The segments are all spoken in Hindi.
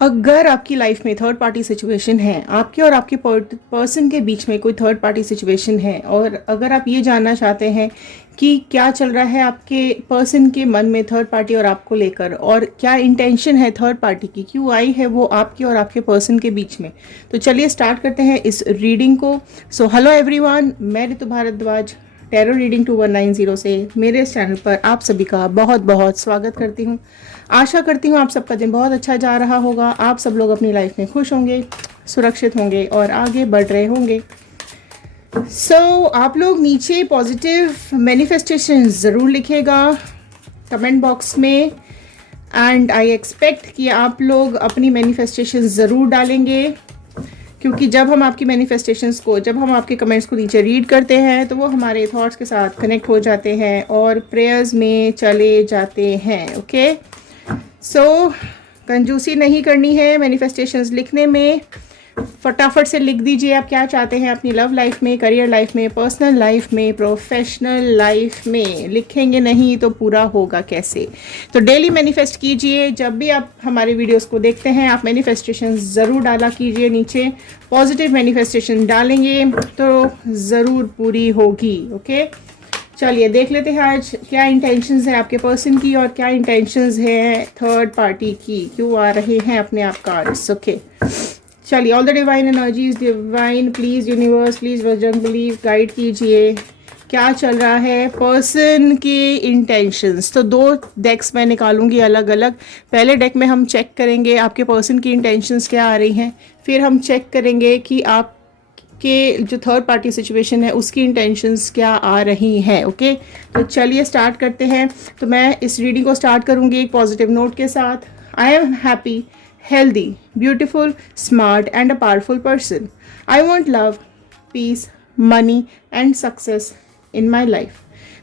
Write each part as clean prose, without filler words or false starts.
अगर आपकी लाइफ में थर्ड पार्टी सिचुएशन है, आपके और आपके पर्सन के बीच में कोई थर्ड पार्टी सिचुएशन है, और अगर आप ये जानना चाहते हैं कि क्या चल रहा है आपके पर्सन के मन में थर्ड पार्टी और आपको लेकर, और क्या इंटेंशन है थर्ड पार्टी की, क्यों आई है वो आपके और आपके पर्सन के बीच में, तो चलिए स्टार्ट करते हैं इस रीडिंग को। सो हेलो एवरीवन, मैं ऋतु भारद्वाज टैरो रीडिंग 2190 से मेरे इस चैनल पर आप सभी का बहुत बहुत स्वागत करती हूँ। आशा करती हूँ आप सबका दिन बहुत अच्छा जा रहा होगा, आप सब लोग अपनी लाइफ में खुश होंगे, सुरक्षित होंगे और आगे बढ़ रहे होंगे। आप लोग नीचे पॉजिटिव मैनिफेस्टेशन ज़रूर लिखिएगा कमेंट बॉक्स में, एंड आई एक्सपेक्ट कि आप लोग अपनी मैनिफेस्टेशन ज़रूर डालेंगे, क्योंकि जब हम आपकी मैनिफेस्टेशंस को, जब हम आपके कमेंट्स को नीचे रीड करते हैं तो वो हमारे थॉट्स के साथ कनेक्ट हो जाते हैं और प्रेयर्स में चले जाते हैं। ओके, कंजूसी नहीं करनी है मैनिफेस्टेशंस लिखने में। फटाफट से लिख दीजिए आप क्या चाहते हैं अपनी लव लाइफ में, करियर लाइफ में, पर्सनल लाइफ में, प्रोफेशनल लाइफ में। लिखेंगे नहीं तो पूरा होगा कैसे? तो डेली मैनिफेस्ट कीजिए। जब भी आप हमारे वीडियोस को देखते हैं आप मैनिफेस्टेशन ज़रूर डाला कीजिए नीचे। पॉजिटिव मैनिफेस्टेशन डालेंगे तो ज़रूर पूरी होगी। ओके, चलिए देख लेते हैं आज क्या इंटेंशंस है आपके पर्सन की और क्या इंटेंशंस है थर्ड पार्टी की, क्यों आ रहे हैं अपने आप कार्ड्स। ओके, चलिए all the divine energies, divine please, universe please, Bajrang Bali guide कीजिए क्या चल रहा है पर्सन के इंटेंशंस। तो 2 डेक्स मैं निकालूंगी अलग अलग। पहले डेक में हम चेक करेंगे आपके पर्सन की इंटेंशंस क्या आ रही हैं, फिर हम चेक करेंगे कि आप के जो थर्ड पार्टी सिचुएशन है उसकी इंटेंशंस क्या आ रही हैं। ओके, तो चलिए स्टार्ट करते हैं। तो मैं इस रीडिंग को स्टार्ट करूंगी एक पॉजिटिव नोट के साथ। I am happy, healthy, beautiful, smart and a powerful person. I want love, peace, money and success in my life.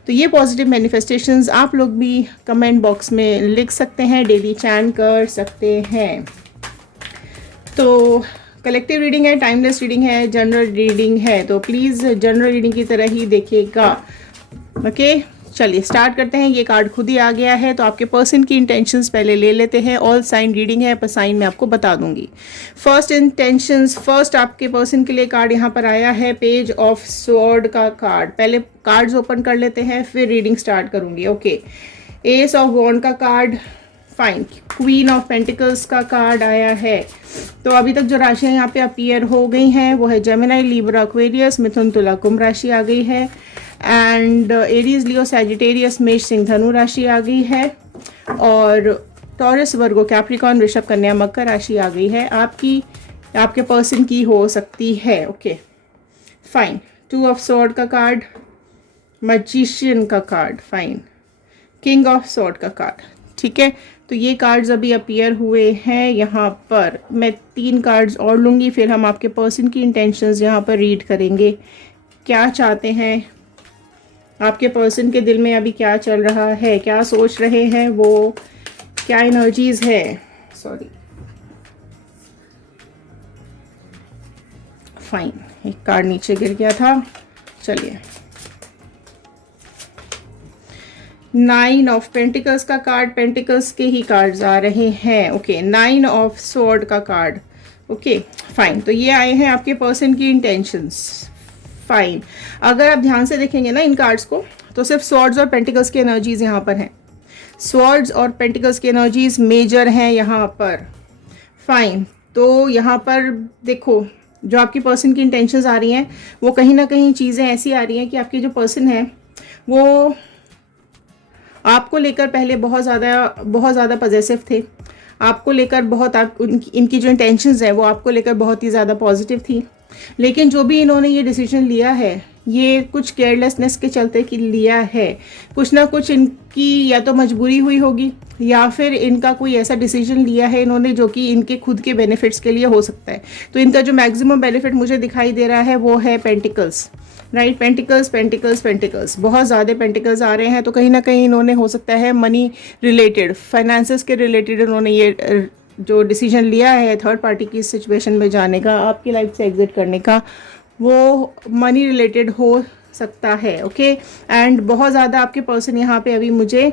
तो ये पॉजिटिव मैनिफेस्टेशंस आप लोग भी कमेंट बॉक्स में लिख सकते हैं, डेली चैंट कर सकते हैं। तो कलेक्टिव रीडिंग है, टाइमलेस रीडिंग है, जनरल रीडिंग है, तो प्लीज़ जनरल रीडिंग की तरह ही देखिएगा। ओके, चलिए स्टार्ट करते हैं। ये कार्ड खुद ही आ गया है तो आपके पर्सन की इंटेंशंस पहले ले लेते हैं। ऑल साइन रीडिंग है, पर साइन मैं आपको बता दूंगी। फर्स्ट इंटेंशंस, फर्स्ट आपके पर्सन के लिए कार्ड यहाँ पर आया है पेज ऑफ स्वॉर्ड का कार्ड। पहले कार्ड्स ओपन कर लेते हैं फिर रीडिंग स्टार्ट करूंगी। ओके, एस ऑफ वॉन्ड का card, fine. Queen of pentacles का कार्ड आया है। तो अभी तक जो राशियां यहाँ पे अपीयर हो गई हैं वो है जेमिनी, लिब्रा, एक्वेरियस, मिथुन, तुला, कुंभ राशि आ गई है, एंड एरीज, लियो, सैजिटेरियस, मेष, सिंह, धनु राशि आ गई है, और टॉरस, वर्गो, कैप्रिकॉर्न, वृषभ, कन्या, मकर राशि आ गई है। आपके पर्सन की हो सकती है। Okay, fine. 2 ऑफ स्वॉर्ड का कार्ड, मैजिशियन का card, fine. King of sword का कार्ड, ठीक है। तो ये कार्ड्स अभी अपीयर हुए हैं यहाँ पर। मैं 3 कार्ड्स और लूँगी फिर हम आपके पर्सन की इंटेंशंस यहाँ पर रीड करेंगे। क्या चाहते हैं आपके पर्सन के दिल में, अभी क्या चल रहा है, क्या सोच रहे हैं वो, क्या एनर्जीज है। सॉरी, फाइन, एक कार्ड नीचे गिर गया था। चलिए, 9 ऑफ पेंटिकल्स का कार्ड, पेंटिकल्स के ही कार्ड्स आ रहे हैं। ओके, 9 ऑफ स्वॉर्ड का कार्ड। Okay, fine. तो ये आए हैं आपके पर्सन की इंटेंशंस। फाइन, अगर आप ध्यान से देखेंगे ना इन कार्ड्स को तो सिर्फ स्वॉर्ड्स और पेंटिकल्स की एनर्जीज यहाँ पर हैं। स्वॉर्ड्स और पेंटिकल्स की एनर्जीज मेजर हैं यहाँ पर। फाइन, तो यहाँ पर देखो जो आपकी पर्सन की इंटेंशंस आ रही हैं वो कहीं ना कहीं चीज़ें ऐसी आ रही हैं कि आपकी जो पर्सन है वो आपको लेकर पहले बहुत ज़्यादा पॉजिटिव थे। आपको लेकर बहुत इनकी जो इंटेंशंस है वो आपको लेकर बहुत ही ज़्यादा पॉजिटिव थी। लेकिन जो भी इन्होंने ये डिसीजन लिया है ये कुछ केयरलेसनेस के चलते कि लिया है। कुछ ना कुछ इनकी या तो मजबूरी हुई होगी या फिर इनका कोई ऐसा डिसीजन लिया है इन्होंने जो कि इनके खुद के बेनिफिट्स के लिए हो सकता है। तो इनका जो मैक्सिमम बेनिफिट मुझे दिखाई दे रहा है वो है pentacles, right. Pentacles pentacles pentacles, बहुत ज़्यादा पेंटिकल्स आ रहे हैं। तो कहीं ना कहीं इन्होंने हो सकता है मनी रिलेटेड, फाइनेंसेस के रिलेटेड इन्होंने ये जो डिसीजन लिया है थर्ड पार्टी की सिचुएशन में जाने का, आपकी लाइफ से एग्जिट करने का, वो मनी रिलेटेड हो सकता है। ओके, एंड बहुत ज़्यादा आपके पर्सन यहाँ पे अभी मुझे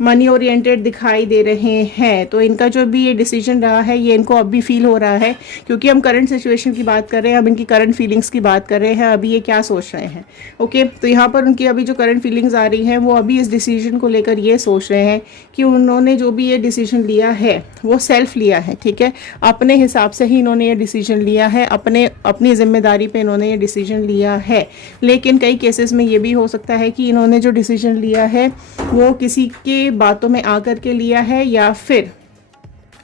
मनी ओरिएंटेड दिखाई दे रहे हैं। तो इनका जो भी ये डिसीजन रहा है ये इनको अब भी फील हो रहा है, क्योंकि हम करंट सिचुएशन की बात कर रहे हैं, अब इनकी करंट फीलिंग्स की बात कर रहे हैं, अभी ये क्या सोच रहे हैं। ओके, तो यहाँ पर उनकी अभी जो करंट फीलिंग्स आ रही हैं वो अभी इस डिसीजन को लेकर ये सोच रहे हैं कि उन्होंने जो भी ये डिसीजन लिया है वो सेल्फ लिया है, ठीक है, अपने हिसाब से ही इन्होंने ये डिसीजन लिया है, अपनी जिम्मेदारी पे इन्होंने ये डिसीजन लिया है। लेकिन कई केसेस में ये भी हो सकता है कि इन्होंने जो डिसीजन लिया है वो किसी के बातों में आकर के लिया है, या फिर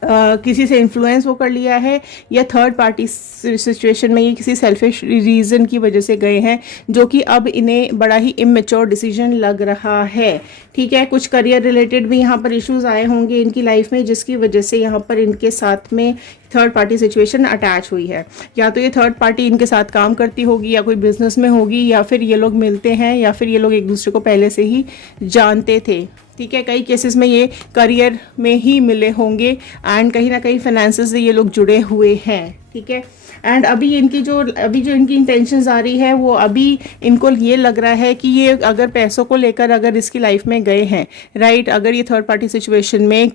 किसी से इन्फ्लुएंस वो कर लिया है, या थर्ड पार्टी सिचुएशन में ये किसी सेल्फिश रीज़न की वजह से गए हैं, जो कि अब इन्हें बड़ा ही इमेच्योर डिसीजन लग रहा है। ठीक है, कुछ करियर रिलेटेड भी यहाँ पर इश्यूज आए होंगे इनकी लाइफ में, जिसकी वजह से यहाँ पर इनके साथ में थर्ड पार्टी सिचुएशन अटैच हुई है। या तो ये थर्ड पार्टी इनके साथ काम करती होगी, या कोई बिजनेस में होगी, या फिर ये लोग मिलते हैं, या फिर ये लोग एक दूसरे को पहले से ही जानते थे। ठीक है, कई केसेस में ये करियर में ही मिले होंगे, एंड कहीं ना कहीं फाइनेंसेस से ये लोग जुड़े हुए हैं। ठीक है, एंड अभी जो इनकी इंटेंशंस आ रही है वो अभी इनको ये लग रहा है कि ये अगर पैसों को लेकर अगर इसकी लाइफ में गए हैं, राइट, अगर ये थर्ड पार्टी सिचुएशन में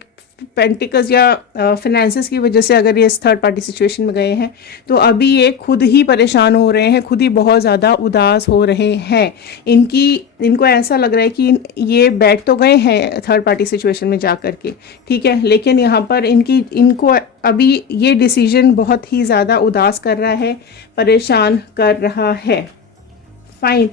पेंटिकल्स या फाइनेंसेस की वजह से अगर ये इस थर्ड पार्टी सिचुएशन में गए हैं, तो अभी ये खुद ही परेशान हो रहे हैं, खुद ही बहुत ज़्यादा उदास हो रहे हैं। इनको ऐसा लग रहा है कि ये बैठ तो गए हैं थर्ड पार्टी सिचुएशन में जा कर के, ठीक है, लेकिन यहाँ पर इनको अभी ये डिसीजन बहुत ही ज़्यादा उदास कर रहा है, परेशान कर रहा है। फाइन,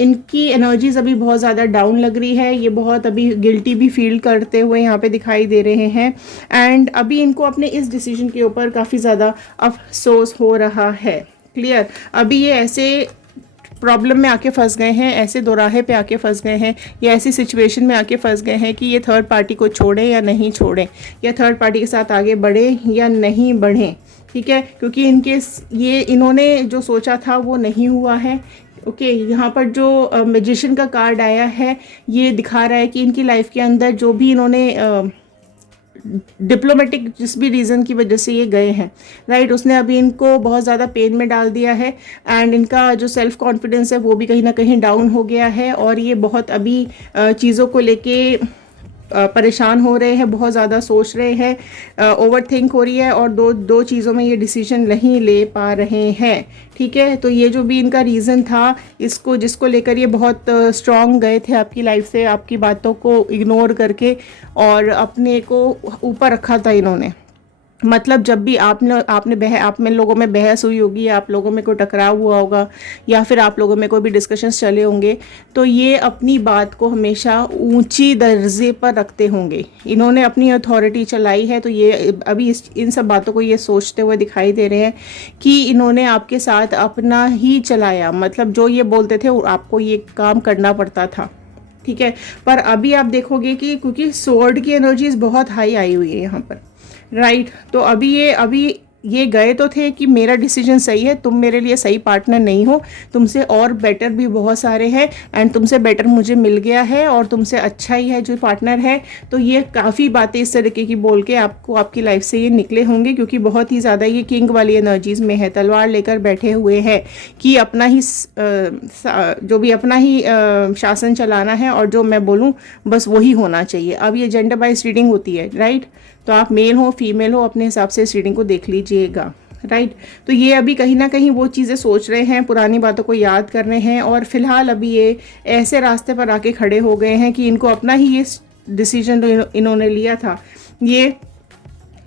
इनकी एनर्जीज अभी बहुत ज़्यादा डाउन लग रही है, ये बहुत अभी गिल्टी भी फील करते हुए यहाँ पे दिखाई दे रहे हैं, एंड अभी इनको अपने इस डिसीजन के ऊपर काफ़ी ज़्यादा अफसोस हो रहा है। क्लियर, अभी ये ऐसे प्रॉब्लम में आके फंस गए हैं, ऐसे दोराहे पे आके फंस गए हैं, या ऐसी सिचुएशन में आके फंस गए हैं कि ये थर्ड पार्टी को छोड़ें या नहीं छोड़ें, या थर्ड पार्टी के साथ आगे बढ़ें या नहीं बढ़ें। ठीक है, क्योंकि इन्होंने जो सोचा था वो नहीं हुआ है। ओके, यहाँ पर जो मैजिशियन का कार्ड आया है ये दिखा रहा है कि इनकी लाइफ के अंदर जो भी इन्होंने डिप्लोमेटिक जिस भी रीज़न की वजह से ये गए हैं, राइट, उसने अभी इनको बहुत ज़्यादा पेन में डाल दिया है, एंड इनका जो सेल्फ कॉन्फिडेंस है वो भी कहीं ना कहीं डाउन हो गया है, और ये बहुत अभी चीज़ों को लेके परेशान हो रहे हैं, बहुत ज़्यादा सोच रहे हैं, ओवर थिंक हो रही है, और दो चीज़ों में ये डिसीजन नहीं ले पा रहे हैं। ठीक है, तो ये जो भी इनका रीज़न था जिसको लेकर ये बहुत स्ट्रॉन्ग गए थे आपकी लाइफ से, आपकी बातों को इग्नोर करके और अपने को ऊपर रखा था इन्होंने। मतलब जब भी आप में लोगों में बहस हुई होगी, आप लोगों में कोई टकराव हुआ होगा, या फिर आप लोगों में कोई भी डिस्कशंस चले होंगे, तो ये अपनी बात को हमेशा ऊंची दर्जे पर रखते होंगे। इन्होंने अपनी अथॉरिटी चलाई है, तो ये अभी इन सब बातों को ये सोचते हुए दिखाई दे रहे हैं कि इन्होंने आपके साथ अपना ही चलाया, मतलब जो ये बोलते थे आपको ये काम करना पड़ता था। ठीक है, पर अभी आप देखोगे कि क्योंकि स्वॉर्ड की एनर्जीज बहुत हाई आई हुई है यहाँ पर, राइट, तो अभी ये गए तो थे कि मेरा डिसीजन सही है, तुम मेरे लिए सही पार्टनर नहीं हो, तुमसे और बेटर भी बहुत सारे हैं, एंड तुमसे बेटर मुझे मिल गया है, और तुमसे अच्छा ही है जो पार्टनर है। तो ये काफ़ी बातें इस तरीके की बोल के आपकी लाइफ से ये निकले होंगे, क्योंकि बहुत ही ज़्यादा ये किंग वाली एनर्जीज़ में है, तलवार लेकर बैठे हुए हैं कि अपना ही शासन चलाना है, और जो मैं बोलूँ बस वही होना चाहिए। अब ये जेंडर वाइज रीडिंग होती है, राइट, तो आप मेल हो फीमेल हो अपने हिसाब से इस रीडिंग को देख लीजिएगा, राइट। तो ये अभी कहीं ना कहीं वो चीज़ें सोच रहे हैं, पुरानी बातों को याद कर रहे हैं, और फिलहाल अभी ये ऐसे रास्ते पर आके खड़े हो गए हैं कि इनको अपना ही ये डिसीजन जो इन्होंने लिया था ये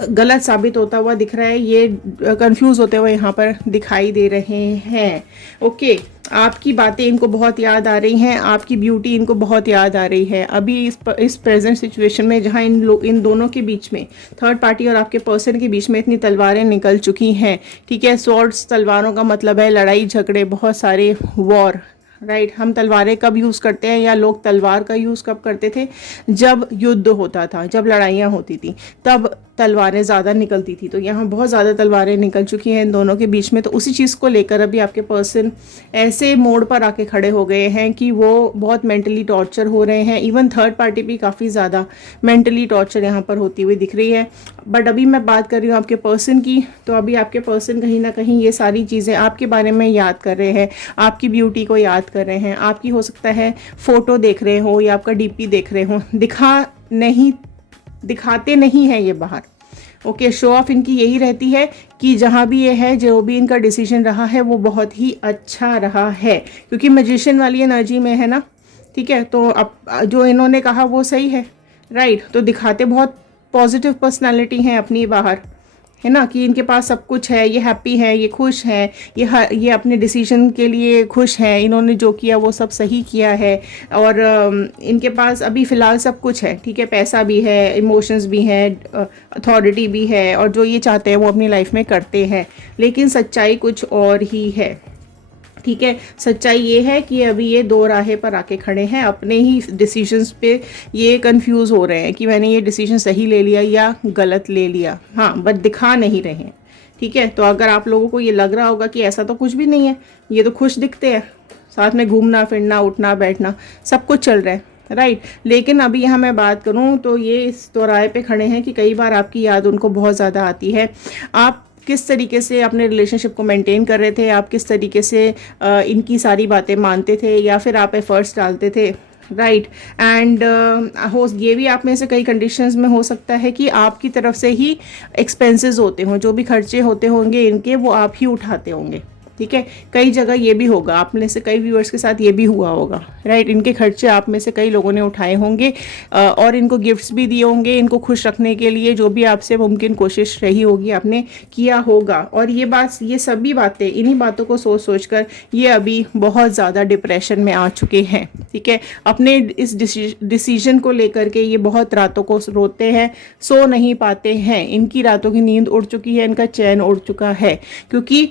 गलत साबित होता हुआ दिख रहा है, ये कंफ्यूज होते हुए यहाँ पर दिखाई दे रहे हैं। ओके, आपकी बातें इनको बहुत याद आ रही हैं, आपकी ब्यूटी इनको बहुत याद आ रही है अभी इस प्रेजेंट सिचुएशन में, जहाँ इन दोनों के बीच में, थर्ड पार्टी और आपके पर्सन के बीच में इतनी तलवारें निकल चुकी हैं। ठीक है, स्वॉर्ड्स तलवारों का मतलब है लड़ाई झगड़े, बहुत सारे वॉर, राइट। हम तलवारें कब यूज़ करते हैं, या लोग तलवार का यूज़ कब करते थे, जब युद्ध होता था, जब लड़ाइयाँ होती थी, तब तलवारें ज़्यादा निकलती थी। तो यहाँ बहुत ज़्यादा तलवारें निकल चुकी हैं इन दोनों के बीच में। तो उसी चीज़ को लेकर अभी आपके पर्सन ऐसे मोड़ पर आके खड़े हो गए हैं कि वो बहुत मेंटली टॉर्चर हो रहे हैं। इवन थर्ड पार्टी भी काफ़ी ज़्यादा मेंटली टॉर्चर यहाँ पर होती हुई दिख रही है। बट अभी मैं बात कर रही हूँ आपके पर्सन की, तो अभी आपके पर्सन कहीं ना कहीं ये सारी चीज़ें आपके बारे में याद कर रहे हैं, आपकी ब्यूटी को याद कर रहे हैं, आपकी हो सकता है फ़ोटो देख रहे हो या आपका डीपी देख रहे हो, नहीं दिखाते नहीं हैं ये बाहर। ओके, शो ऑफ इनकी यही रहती है कि जहाँ भी ये है, जो भी इनका डिसीजन रहा है वो बहुत ही अच्छा रहा है, क्योंकि मैजिशियन वाली एनर्जी में है ना। ठीक है, तो अब जो इन्होंने कहा वो सही है, राइट। तो दिखाते बहुत पॉजिटिव पर्सनालिटी हैं अपनी बाहर, है ना, कि इनके पास सब कुछ है, ये हैप्पी है, ये खुश हैं, ये अपने डिसीजन के लिए खुश हैं, इन्होंने जो किया वो सब सही किया है। और इनके पास अभी फ़िलहाल सब कुछ है, ठीक है, पैसा भी है, इमोशंस भी हैं, अथॉरिटी भी है, और जो ये चाहते हैं वो अपनी लाइफ में करते हैं। लेकिन सच्चाई कुछ और ही है। ठीक है, सच्चाई ये है कि अभी ये दो राहे पर आके खड़े हैं, अपने ही डिसीजंस पे ये कंफ्यूज हो रहे हैं कि मैंने ये डिसीजन सही ले लिया या गलत ले लिया। हाँ, बट दिखा नहीं रहे हैं। ठीक है, तो अगर आप लोगों को ये लग रहा होगा कि ऐसा तो कुछ भी नहीं है, ये तो खुश दिखते हैं, साथ में घूमना फिरना उठना बैठना सब कुछ चल रहा है, राइट। लेकिन अभी यहाँ मैं बात करूँ तो ये इस चौराहे पे खड़े हैं कि कई बार आपकी याद उनको बहुत ज़्यादा आती है। आप किस तरीके से अपने रिलेशनशिप को मेंटेन कर रहे थे, आप किस तरीके से इनकी सारी बातें मानते थे, या फिर आप एफर्ट्स डालते थे, राइट। एंड हो ये भी आप में से कई कंडीशंस में हो सकता है कि आपकी तरफ से ही एक्सपेंसेस होते हों, जो भी खर्चे होते होंगे इनके वो आप ही उठाते होंगे। ठीक है, कई जगह ये भी होगा, आप में से कई व्यूअर्स के साथ ये भी हुआ होगा, राइट। इनके खर्चे आप में से कई लोगों ने उठाए होंगे और इनको गिफ्ट्स भी दिए होंगे, इनको खुश रखने के लिए जो भी आपसे मुमकिन कोशिश रही होगी आपने किया होगा। और ये सभी बातें, इन्हीं बातों को सोच सोच कर ये अभी बहुत ज़्यादा डिप्रेशन में आ चुके हैं। ठीक है, अपने इस डिसीजन को लेकर के ये बहुत रातों को रोते हैं, सो नहीं पाते हैं, इनकी रातों की नींद उड़ चुकी है, इनका चैन उड़ चुका है, क्योंकि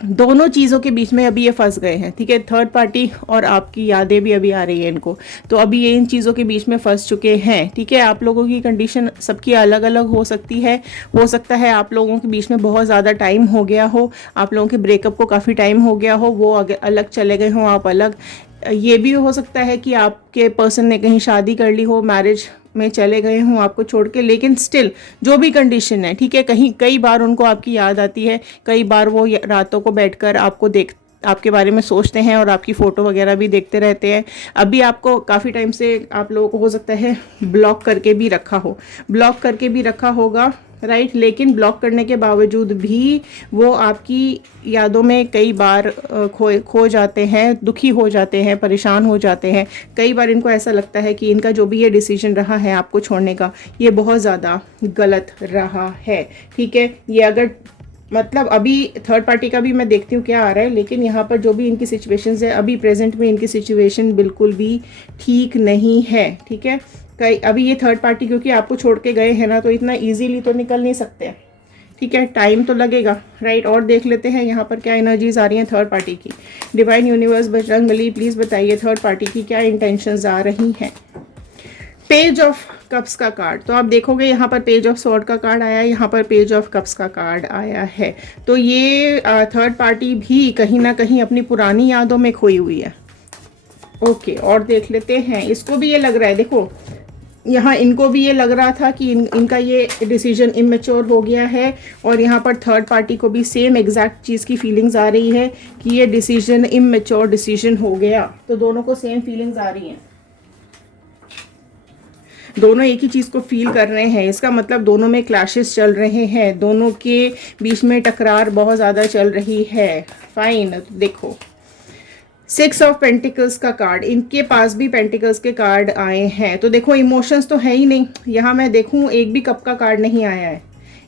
दोनों चीज़ों के बीच में अभी ये फंस गए हैं। ठीक है, थर्ड पार्टी और आपकी यादें भी अभी आ रही है इनको, तो अभी ये इन चीज़ों के बीच में फंस चुके हैं। ठीक है, आप लोगों की कंडीशन सबकी अलग अलग हो सकती है। हो सकता है आप लोगों के बीच में बहुत ज़्यादा टाइम हो गया हो, आप लोगों के ब्रेकअप को काफ़ी टाइम हो गया हो, वो अलग चले गए हों, आप अलग। ये भी हो सकता है कि आपके पर्सन ने कहीं शादी कर ली हो, मैरिज में चले गए हों आपको छोड़ के, लेकिन स्टिल जो भी कंडीशन है, ठीक है, कई बार उनको आपकी याद आती है, कई बार वो रातों को बैठकर आपके बारे में सोचते हैं और आपकी फ़ोटो वगैरह भी देखते रहते हैं। अभी आपको काफ़ी टाइम से आप लोगों को हो सकता है ब्लॉक करके भी रखा होगा, राइट। लेकिन ब्लॉक करने के बावजूद भी वो आपकी यादों में कई बार खो जाते हैं, दुखी हो जाते हैं, परेशान हो जाते हैं। कई बार इनको ऐसा लगता है कि इनका जो भी ये डिसीजन रहा है आपको छोड़ने का, ये बहुत ज़्यादा गलत रहा है। ठीक है, ये अगर मतलब अभी थर्ड पार्टी का भी मैं देखती हूँ क्या आ रहा है, लेकिन यहाँ पर जो भी इनकी सिचुएशंस है अभी प्रेजेंट में, इनकी सिचुएशन बिल्कुल भी ठीक नहीं है। ठीक है, अभी ये थर्ड पार्टी क्योंकि आपको छोड़ के गए हैं ना, तो इतना इजीली तो निकल नहीं सकते। ठीक है, टाइम तो लगेगा, राइट। और देख लेते हैं यहाँ पर क्या एनर्जीज आ रही हैं थर्ड पार्टी की। डिवाइन यूनिवर्स, बजरंगबली, प्लीज़ बताइए थर्ड पार्टी की क्या इंटेंशंस आ रही हैं। पेज ऑफ कप्स का कार्ड, तो आप देखोगे यहाँ पर पेज ऑफ स्वॉर्ड का कार्ड आया है, यहाँ पर पेज ऑफ कप्स का कार्ड आया है। तो ये थर्ड पार्टी भी कहीं ना कहीं अपनी पुरानी यादों में खोई हुई है। ओके, और देख लेते हैं, इसको भी ये लग रहा है, देखो यहाँ इनको भी ये लग रहा था कि इनका ये डिसीजन इमेच्योर हो गया है, और यहाँ पर थर्ड पार्टी को भी सेम एग्जैक्ट चीज़ की फीलिंग्स आ रही है कि ये डिसीजन इमेच्योर डिसीजन हो गया। तो दोनों को सेम फीलिंग्स आ रही हैं, दोनों एक ही चीज़ को फील कर रहे हैं। इसका मतलब दोनों में क्लैशेस चल रहे हैं, दोनों के बीच में टकरार बहुत ज़्यादा चल रही है। फाइन, तो देखो 6 ऑफ पेंटिकल्स का कार्ड, इनके पास भी पेंटिकल्स के कार्ड आए हैं। तो देखो इमोशंस तो है ही नहीं, यहाँ मैं देखूँ एक भी कप का कार्ड नहीं आया है,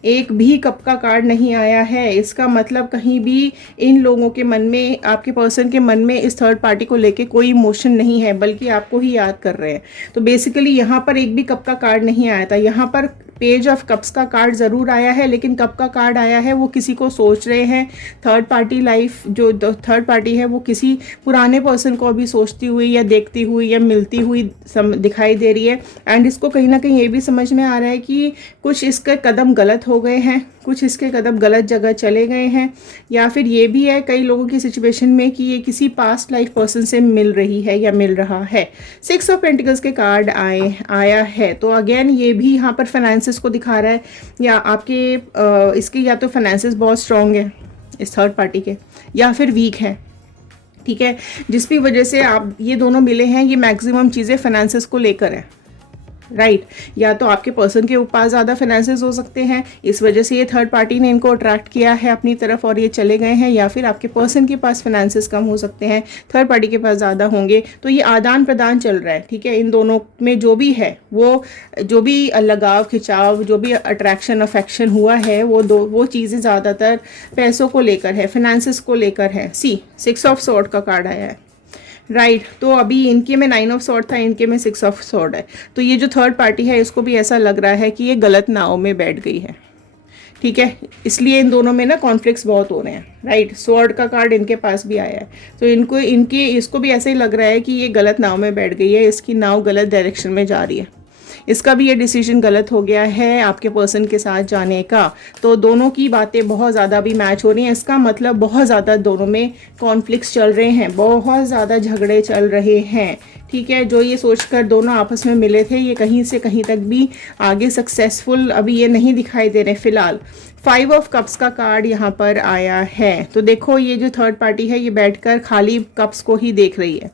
एक भी कप का कार्ड नहीं आया है। इसका मतलब कहीं भी इन लोगों के मन में, आपके पर्सन के मन में इस थर्ड पार्टी को लेके कोई इमोशन नहीं है, बल्कि आपको ही याद कर रहे हैं। तो बेसिकली यहाँ पर एक भी कप का कार्ड नहीं आया था, यहाँ पर पेज ऑफ कप्स का कार्ड ज़रूर आया है, लेकिन कप का कार्ड आया है वो किसी को सोच रहे हैं। थर्ड पार्टी लाइफ, जो थर्ड पार्टी है वो किसी पुराने पर्सन को अभी सोचती हुई या देखती हुई या मिलती हुई दिखाई दे रही है। एंड इसको कहीं ना कहीं ये भी समझ में आ रहा है कि कुछ इसके कदम गलत हो गए हैं, कुछ इसके कदम गलत जगह चले गए हैं, या फिर ये भी है कई लोगों की सिचुएशन में कि ये किसी पास्ट लाइफ पर्सन से मिल रही है या मिल रहा है। 6 ऑफ पेंटिकल्स के कार्ड आया है। तो अगेन ये भी यहाँ पर फाइनेंसेस को दिखा रहा है, या आपके इसके या तो फाइनेंसेस बहुत स्ट्रॉन्ग है इस थर्ड पार्टी के, या फिर वीक है। ठीक है, जिस भी वजह से आप ये दोनों मिले हैं, ये मैक्सिमम चीज़ें फाइनेंसेस को लेकर है। राइट या तो आपके पर्सन के पास ज़्यादा फाइनेंसेस हो सकते हैं, इस वजह से ये थर्ड पार्टी ने इनको अट्रैक्ट किया है अपनी तरफ और ये चले गए हैं, या फिर आपके पर्सन के पास फाइनेंसेस कम हो सकते हैं, थर्ड पार्टी के पास ज़्यादा होंगे। तो ये आदान प्रदान चल रहा है, ठीक है। इन दोनों में जो भी है, वो जो भी लगाव खिंचाव, जो भी अट्रैक्शन अफेक्शन हुआ है, वो चीज़ें ज़्यादातर पैसों को लेकर है, फाइनेंसेस को लेकर है। सी 6 ऑफ सॉर्ड का कार्ड आया है, राइट तो अभी इनके में 9 ऑफ सॉर्ड था, इनके में 6 ऑफ सॉर्ड है। तो ये जो थर्ड पार्टी है इसको भी ऐसा लग रहा है कि ये गलत नाव में बैठ गई है, ठीक है। इसलिए इन दोनों में ना कॉन्फ्लिक्ट्स बहुत हो रहे हैं, राइट। स्वॉर्ड का कार्ड इनके पास भी आया है, तो इसको भी ऐसे ही लग रहा है कि ये गलत नाव में बैठ गई है, इसकी नाव गलत डायरेक्शन में जा रही है, इसका भी ये डिसीजन गलत हो गया है आपके पर्सन के साथ जाने का। तो दोनों की बातें बहुत ज़्यादा भी मैच हो रही हैं, इसका मतलब बहुत ज़्यादा दोनों में कॉन्फ्लिक्ट्स चल रहे हैं, बहुत ज़्यादा झगड़े चल रहे हैं, ठीक है। जो ये सोचकर दोनों आपस में मिले थे, ये कहीं से कहीं तक भी आगे सक्सेसफुल अभी ये नहीं दिखाई दे रहे फिलहाल। 5 ऑफ कप्स का कार्ड यहाँ पर आया है, तो देखो ये जो थर्ड पार्टी है ये बैठकर खाली कप्स को ही देख रही है,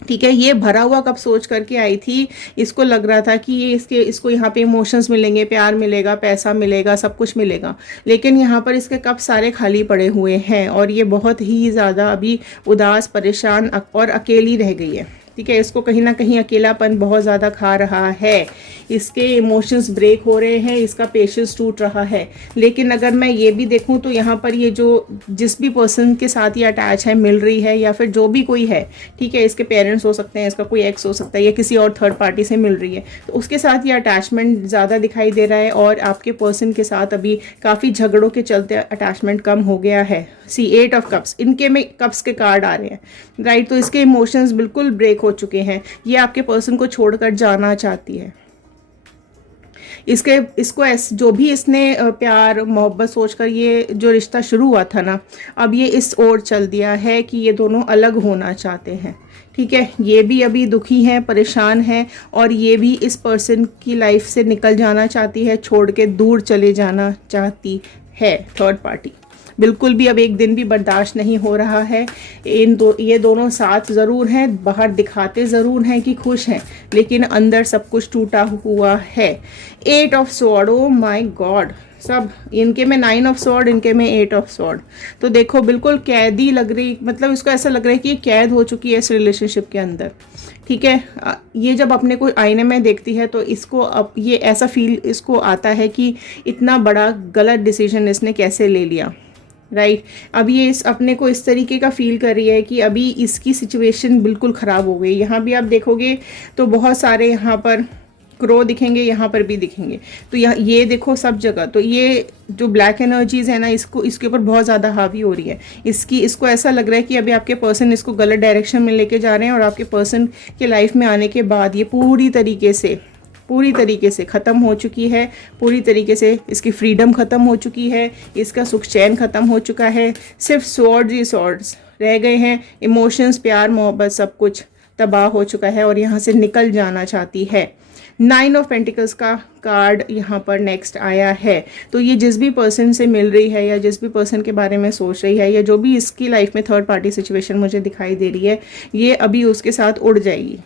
ठीक है। ये भरा हुआ कप सोच करके आई थी, इसको लग रहा था कि ये इसको यहाँ पे इमोशंस मिलेंगे, प्यार मिलेगा, पैसा मिलेगा, सब कुछ मिलेगा, लेकिन यहाँ पर इसके कप सारे खाली पड़े हुए हैं और ये बहुत ही ज़्यादा अभी उदास, परेशान और अकेली रह गई है, ठीक है। इसको कहीं ना कहीं अकेलापन बहुत ज़्यादा खा रहा है, इसके इमोशंस ब्रेक हो रहे हैं, इसका पेशेंस टूट रहा है। लेकिन अगर मैं ये भी देखूं तो यहाँ पर ये जो जिस भी पर्सन के साथ ये अटैच है, मिल रही है, या फिर जो भी कोई है, ठीक है, इसके पेरेंट्स हो सकते हैं, इसका कोई एक्स हो सकता है, या किसी और थर्ड पार्टी से मिल रही है, तो उसके साथ ये अटैचमेंट ज़्यादा दिखाई दे रहा है और आपके पर्सन के साथ अभी काफ़ी झगड़ों के चलते अटैचमेंट कम हो गया है। सी 8 ऑफ कप्स, इनके में कप्स के कार्ड आ रहे हैं, राइट। तो इसके इमोशंस बिल्कुल ब्रेक हो चुके हैं, ये आपके पर्सन को छोड़कर जाना चाहती है। इसको जो भी इसने प्यार मोहब्बत सोचकर ये जो रिश्ता शुरू हुआ था ना, अब ये इस ओर चल दिया है कि ये दोनों अलग होना चाहते हैं, ठीक है। ये भी अभी दुखी हैं, परेशान हैं, और ये भी इस पर्सन की लाइफ से निकल जाना चाहती है, छोड़ के दूर चले जाना चाहती है। थर्ड पार्टी बिल्कुल भी अब एक दिन भी बर्दाश्त नहीं हो रहा है। ये दोनों साथ ज़रूर हैं, बाहर दिखाते ज़रूर हैं कि खुश हैं, लेकिन अंदर सब कुछ टूटा हुआ है। 8 of sword, oh my God, सब इनके में 9 ऑफ स्वॉर्ड, इनके में 8 ऑफ स्वॉर्ड। तो देखो बिल्कुल कैदी लग रही, मतलब इसको ऐसा लग रहा है कि ये कैद हो चुकी है इस रिलेशनशिप के अंदर, ठीक है। ये जब अपने को आईने में देखती है तो इसको अब ये ऐसा फील इसको आता है कि इतना बड़ा गलत डिसीजन इसने कैसे ले लिया, राइट। अब ये अपने को इस तरीके का फील कर रही है कि अभी इसकी सिचुएशन बिल्कुल ख़राब हो गई। यहाँ भी आप देखोगे तो बहुत सारे यहाँ पर क्रो दिखेंगे, यहाँ पर भी दिखेंगे, तो यहाँ ये देखो सब जगह, तो ये जो ब्लैक एनर्जीज है ना, इसके ऊपर बहुत ज़्यादा हावी हो रही है। इसको ऐसा लग रहा है कि अभी आपके पर्सन इसको गलत डायरेक्शन में लेके जा रहे हैं, और आपके पर्सन के लाइफ में आने के बाद ये पूरी तरीके से ख़त्म हो चुकी है, पूरी तरीके से इसकी फ्रीडम ख़त्म हो चुकी है, इसका सुख चैन ख़त्म हो चुका है, सिर्फ स्वॉर्ड्स ही स्वॉर्ड्स रह गए हैं। इमोशंस, प्यार, मोहब्बत सब कुछ तबाह हो चुका है और यहाँ से निकल जाना चाहती है। 9 ऑफ पेंटिकल्स का कार्ड यहाँ पर नेक्स्ट आया है, तो ये जिस भी पर्सन से मिल रही है या जिस भी पर्सन के बारे में सोच रही है, या जो भी इसकी लाइफ में थर्ड पार्टी सिचुएशन मुझे दिखाई दे रही है, ये अभी उसके साथ उड़ जाएगी,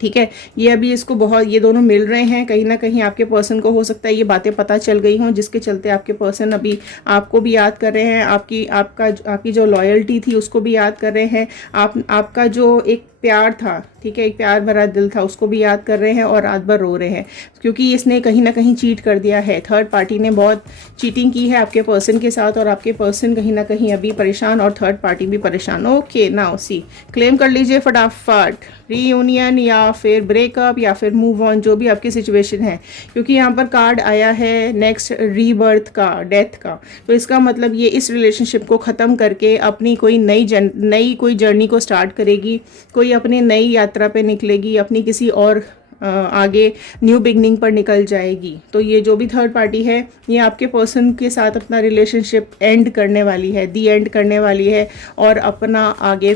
ठीक है। ये अभी इसको बहुत, ये दोनों मिल रहे हैं, कहीं ना कहीं आपके पर्सन को हो सकता है ये बातें पता चल गई हों, जिसके चलते आपके पर्सन अभी आपको भी याद कर रहे हैं, आपकी जो लॉयल्टी थी उसको भी याद कर रहे हैं, आपका जो एक प्यार था, ठीक है, एक प्यार भरा दिल था, उसको भी याद कर रहे हैं और रात भर रो रहे हैं, क्योंकि इसने कहीं ना कहीं चीट कर दिया है। थर्ड पार्टी ने बहुत चीटिंग की है आपके पर्सन के साथ, और आपके पर्सन कहीं ना कहीं अभी परेशान और थर्ड पार्टी भी परेशान। ओके, नाउ सी, क्लेम कर लीजिए फटाफट, रीयूनियन या फिर ब्रेकअप या फिर मूव ऑन, जो भी आपकी सिचुएशन है, क्योंकि यहाँ पर कार्ड आया है नेक्स्ट रीबर्थ का, डेथ का। तो इसका मतलब ये इस रिलेशनशिप को ख़त्म करके अपनी कोई नई कोई जर्नी को स्टार्ट करेगी, कोई अपनी नई यात्रा पे निकलेगी, अपनी किसी और आगे न्यू बिगनिंग पर निकल जाएगी। तो ये जो भी थर्ड पार्टी है, ये आपके पर्सन के साथ अपना रिलेशनशिप एंड करने वाली है, दी एंड करने वाली है, और अपना आगे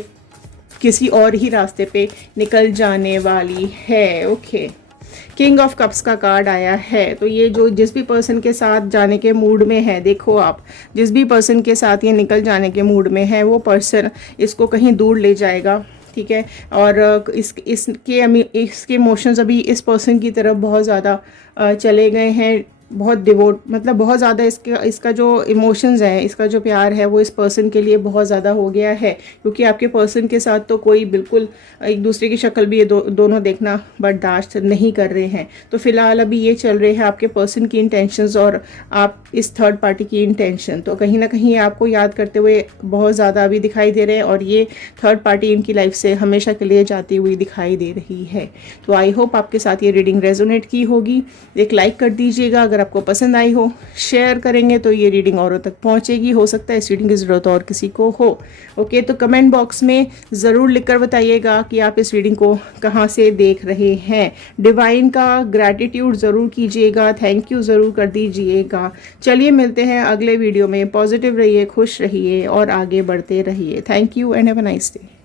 किसी और ही रास्ते पे निकल जाने वाली है। ओके, किंग ऑफ कप्स का कार्ड आया है, तो ये जो जिस भी पर्सन के साथ जाने के मूड में है, देखो आप जिस भी पर्सन के साथ ये निकल जाने के मूड में है, वो पर्सन इसको कहीं दूर ले जाएगा, ठीक है। और इसके इमोशंस अभी इस पर्सन की तरफ बहुत ज़्यादा चले गए हैं, बहुत डिवोट, मतलब बहुत ज़्यादा इसका जो इमोशंस है, इसका जो प्यार है वो इस पर्सन के लिए बहुत ज़्यादा हो गया है, क्योंकि आपके पर्सन के साथ तो कोई बिल्कुल एक दूसरे की शक्ल भी ये दोनों देखना बर्दाश्त नहीं कर रहे हैं। तो फिलहाल अभी ये चल रहे हैं आपके पर्सन की इंटेंशंस और आप इस थर्ड पार्टी की इंटेंशन, तो कहीं ना कहीं आपको याद करते हुए बहुत ज़्यादा अभी दिखाई दे रहे हैं, और ये थर्ड पार्टी इनकी लाइफ से हमेशा के लिए जाती हुई दिखाई दे रही है। तो आई होप आपके साथ ये रीडिंग रेजोनेट की होगी। एक लाइक कर दीजिएगा अगर आपको पसंद आई हो, शेयर करेंगे तो ये रीडिंग औरों तक पहुंचेगी, हो सकता है इस रीडिंग की ज़रूरत और किसी को हो। ओके, तो कमेंट बॉक्स में ज़रूर लिखकर बताइएगा कि आप इस रीडिंग को कहाँ से देख रहे हैं। डिवाइन का ग्रैटिट्यूड ज़रूर कीजिएगा, थैंक यू ज़रूर कर दीजिएगा। चलिए मिलते हैं अगले वीडियो में। पॉजिटिव रहिए, खुश रहिए और आगे बढ़ते रहिए। Thank you and have a nice day.